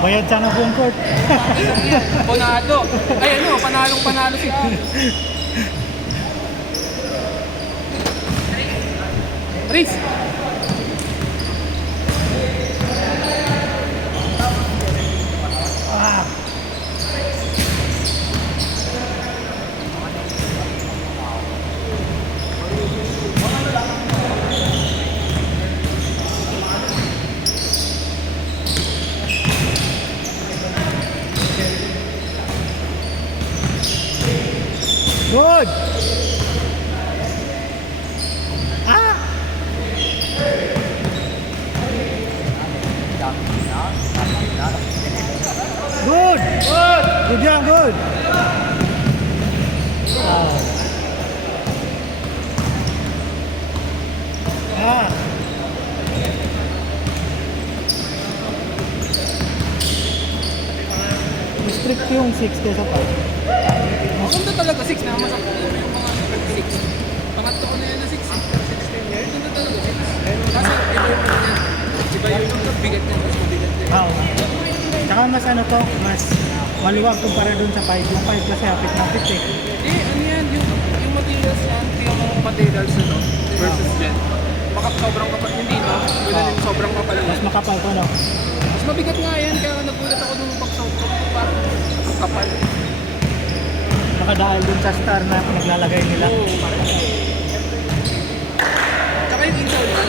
Bayad sana buong court. Panalo. Ay ano, panalong panalo si Riz. Ah. Good. Ah. Good. Good. Good job, good. Ah. Ah. Strict yung 6 kesa 5. Maganda talaga 6 na masakit yung mga 6. Pangatlo ko na yan na 6. 16 years. Maganda talaga 6. Kasi iba yung ano yan. Iba yung bigat niya. Mas mabigat niya. Oo. Tsaka mas ano to, mas maluwag kumpara dun sa 5. Yung 5 kasi hapit na hapit eh. Ano yan, yung materials yan, yung materials ano, versus yan. Sobrang kapal, hindi no? Yung sobrang kapal yan. Mas makapal to, no? Mas mabigat nga yan, kaya nagulat ako nung pag-sobrang parang ang kapal. Nakadahil dun sa star na naglalagay nila. Oo. Tsaka yung insole niya,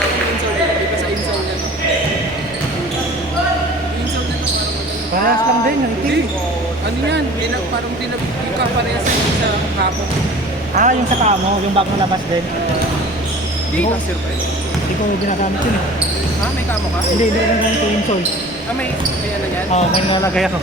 iba sa insole niya. Yung insole niya parang maganda. Parehas lang din, yung Hindi, itim. ano yan, parang yung kaparehas sa kapo. Ah, yung sa kamo, yung bagong labas din. Hindi ka surprise. Hindi ko ginagamit yun eh. Ha, may kamo ka? Hindi ko ginagamit yung insole. Ah, may ano yan? Oo, may nalagay ako.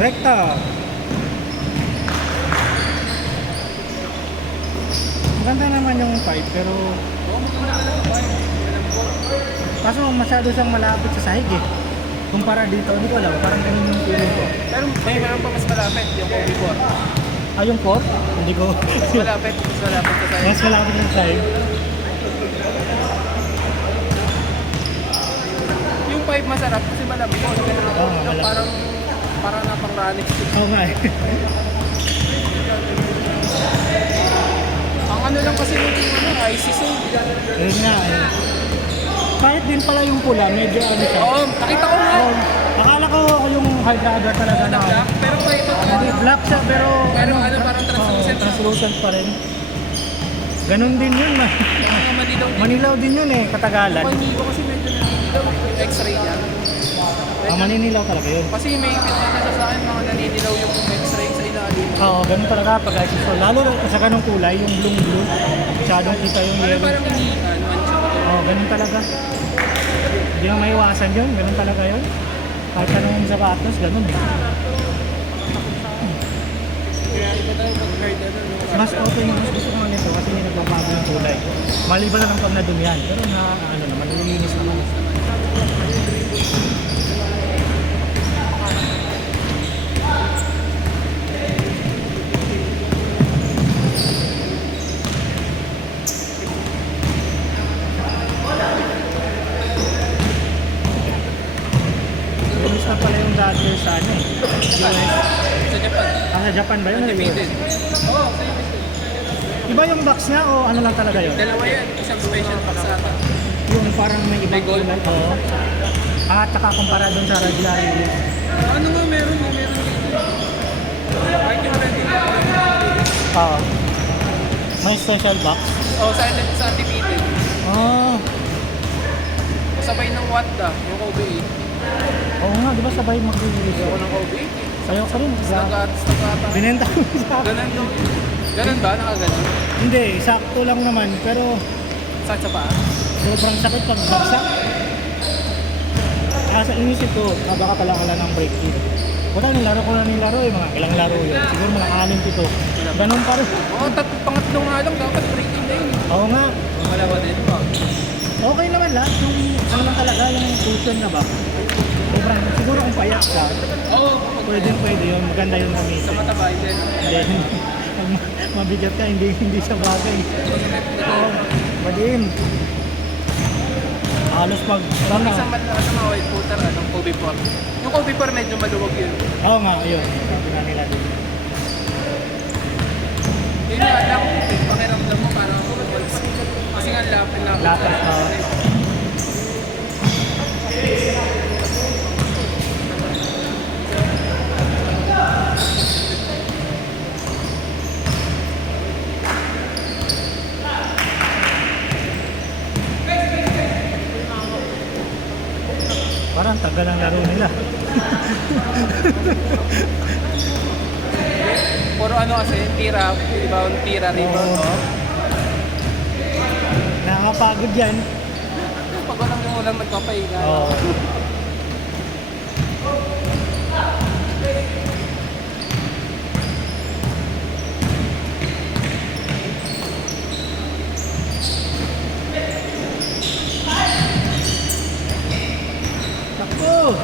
Rekta. Maganda naman yung 5 pero Oo, maganda talaga. kaso masyado siyang malapit sa sahig eh. Kumpara dito, hindi ko alam, parang ganun yung feeling ko. Pero meron pa mas malapit, yung Kobe 4. Ah, yung 4? Hindi ko. Mas malapit sa tayo. Mas malapit sa sahig. Yung 5 masarap kasi malambot. Oo, malambot. Parang napang-ranik. Oo nga eh. Ang ano lang kasi yung icy soul. Yun nga eh. Kahit din pala yung pula, medyo ano siya. Oo, nakita ko nga. Oh, akala ko yung hard rubber talaga na. Black, pero pa ito. Hindi, black siya pero Parang translucent. translucent pa rin. Ganun din yun. Mga Manilaw din. Manilaw din yun eh, katagalan. Manilaw kasi medyo naninilaw. Yung x-ray niya. Ah, maninilaw talaga yun. Kasi may pinaka sa akin mga naninilaw yung x-ray sa ilalim. Oo, ganun talaga pag ice so, lalo sa ganung kulay, yung blue, masyadong kita yung yellow. Parang iniikan, mancha. Oo, ganun talaga. Hindi na maiwasan yun, ganun talaga yun. Kahit anong sapatos, ganun eh. Kaya iba tayo pag-hard ano. Mas okay yung mas gusto ko nito kasi hindi nagbabago yung kulay. Maliban na lang pag nadumihan, pero na ano naman, nililinis naman. Linis na pala yung dati sa ano eh. US. Sa Japan. Ah, sa Japan ba yun? Undefeated. Oo, Iba yung box niya o ano lang talaga yun? dalawa yan. Isang special box ata. Yung parang may ibang May gold. kulay. Oo. Ah, tsaka kumpara doon sa regular release. Ano nga meron dito. Kahit yung red. Oo. May special box. Oh, sa undefeated. Oh. Kasabay ng Wanda, yung Kobe 8. Oo nga, di ba sabay mag-release Ako yun? ng Kobe 8. Sayo ka rin. Stagata. Binenta ko sa akin. Ganun ba? Nakaganon? Hindi, sakto lang naman. Pero Saan sa paa? sobrang sakit pag bagsak. Sa inisip ko, baka pala kala ng break in. Wala, nilaro ko na nilaro eh, mga ilang laro yun. Siguro mga 6-7. Ganun pa rin. Oo, pangatlo nga lang. Dapat breaking na yun. Oo nga. Wala ba din ba? Okay naman lahat. Yung ano lang talaga, yung cushion na ba? sobrang, siguro kung payat ka, Oo, pwede yun, maganda yun sa gamitin. mataba, din. Hindi, pag mabigat ka, hindi siya bagay. Oo, madiin. Halos pag, Isang malakas sa mga white footer, Kobe 4. Yung Kobe 4 medyo maluwag yun. oo nga, yun. Sabi nga nila din. Yun nga lang, pakiramdam mo parang kasi nga lapit. Latas na. Parang tagal ang laro nila. Puro ano kasi, tira, rebound, tira, rebound, Oo. no? Nakakapagod yan. Pag walang magpapahinga. Oo. Takbo!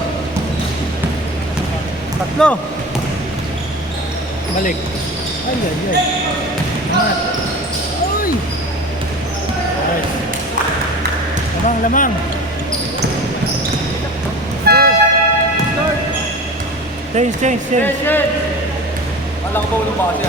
Tatlo! Balik. Ay, ay, ay. Angat. Ay! Nice. Lamang. Change. Wala ko ba ulo ba siya?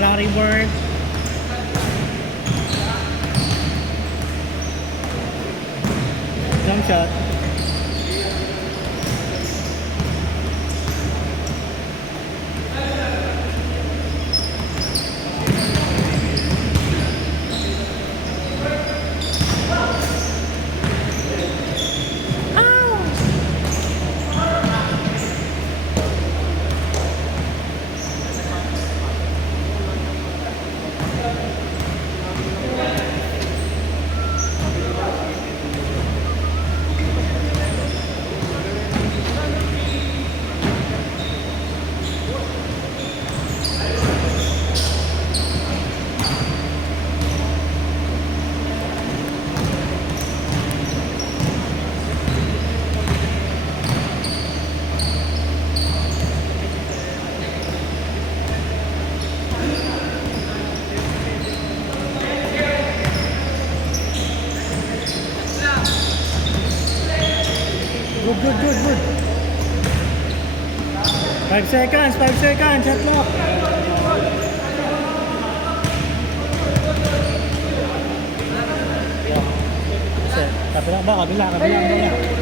Larry Bird. Jump shot. Good. 5 seconds, shot clock. Kabila.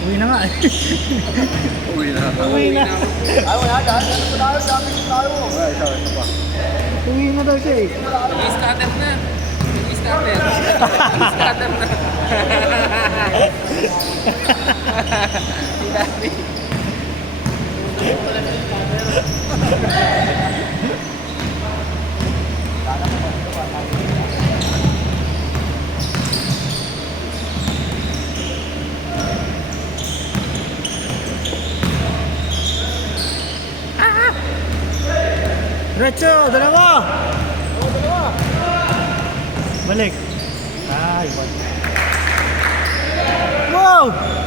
Uwi na nga eh. Uwi na. Uwi na. Ay, wala dahil. Ano po tayo? Sa akin tayo. Ay, ito pa. Uwi na daw siya eh. I-scatter na. I-scatter na. Dami. Diretso, dalawa. Balik. Ay, wala. Wow! Ow.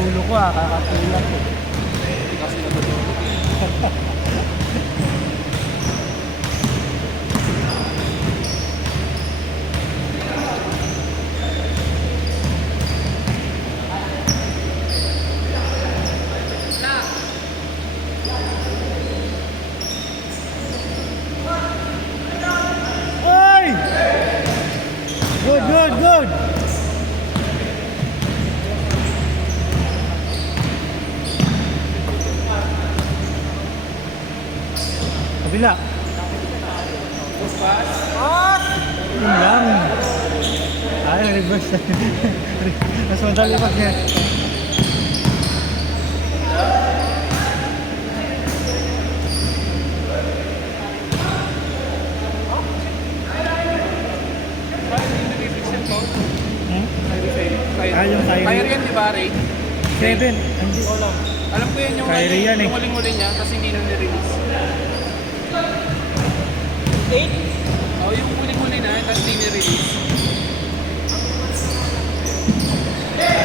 Ulo ko kakatulak ko. Kasi natutulog. Kabila. Push pass. Yun lang. Ay, reverse. Mas madali pag niya. Hmm? Ah, yung Kyrie. Kyrie yan, di ba, Ray? 7. Hindi ko alam. Alam ko yan yung Kyrie yan eh. yung huling-huli niya, kasi hindi na nirelease. 8? Oo, yung huling-huli na, tapos hindi nirelease.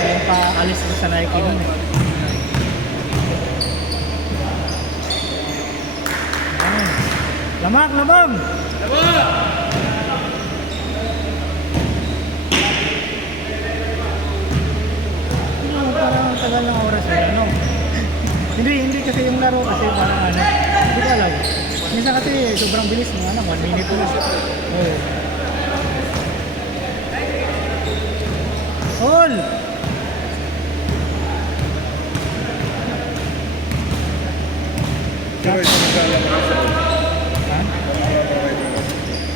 Yung paalis ko sa Nike nun eh. Ayan. Lamak, lamang! Ano, parang ang tagal ng oras na ano. Hindi kasi yung laro kasi parang ano. Hindi ko alam. Minsan kasi sobrang bilis mo, ano, 1 minute na. Oo. All! Pero ito naglalaro sa Ha?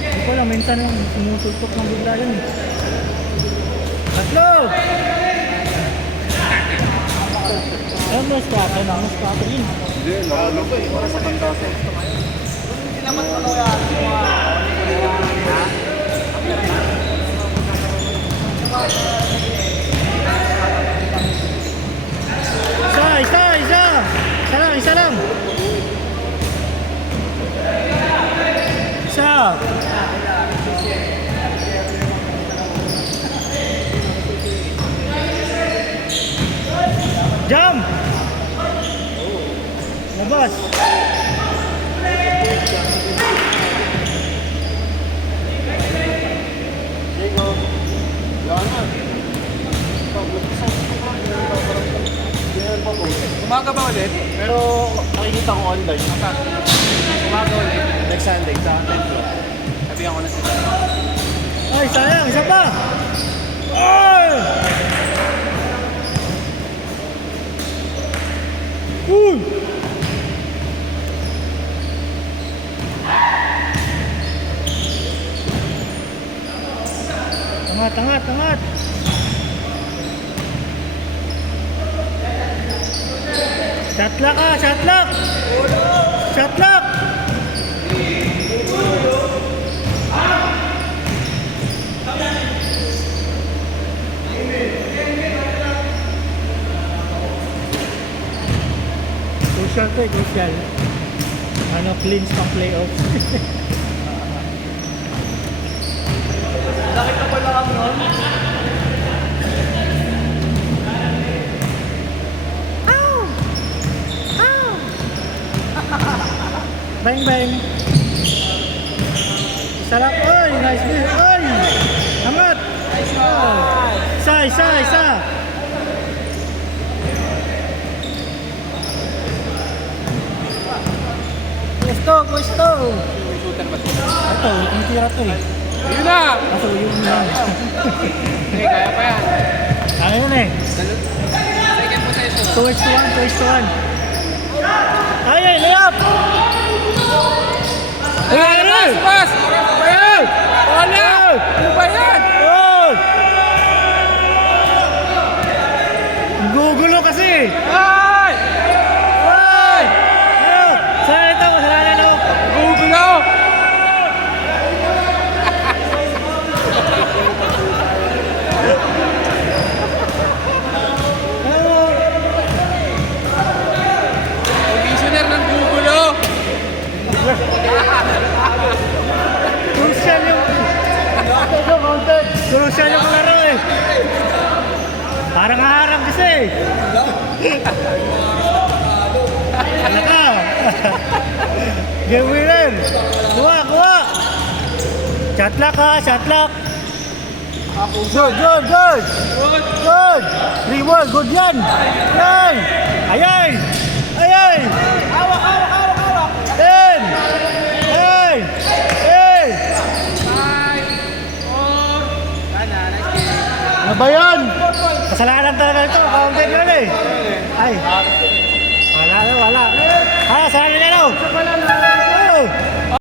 Hindi ko alam, minsan lang sumusulpok ng bigla yun eh. Tatlo! Ayun, mas kato na, mas kato yun. Hindi, lalo ko eh. Para sa kantaso. Isa! Isa lang, isa lang! Isa! Jump! Labas! Umaga ba ulit? Pero nakikita ko online. Umaga ulit. Next Sunday sa Templo. Sabihan ko na sila. Ay, sayang! Isa pa! Ay! Uy! Angat! Shotlock ka! Shotlock! Shotlock! Crucial to eh, crucial. Ano, cleans pang playoff. Sakit na pala kami nun. Bang bang. Sarap. Oy, nice ball. Oy. Amat. Isa. Pwesto. May shooter ba ito? Ito, yung tira to eh. Yun na! Kaso yung yan. Okay, kaya pa yan. Ano yun eh? Second possession. 2-1. Ay, layup! Pass! Pass! Ano ba yan? Wala! Ano ba yan? Oh! Gugulo kasi! Ay! Ay! Ano? Saan ito? Masalanan ako. Gugulo! Ano? Commissioner ng gugulo! Crucial yung laro eh. Parang haharang kasi. Ano ka? Game winner. Kuha. Shotlock ha, shotlock. Good. 3 ball, good yan. Ayay. Hawak. 10. Hey. Ano ba yan? Kasalanan talaga ito. Counted yan eh. Ay. Wala. Kasalanan na daw. Ay!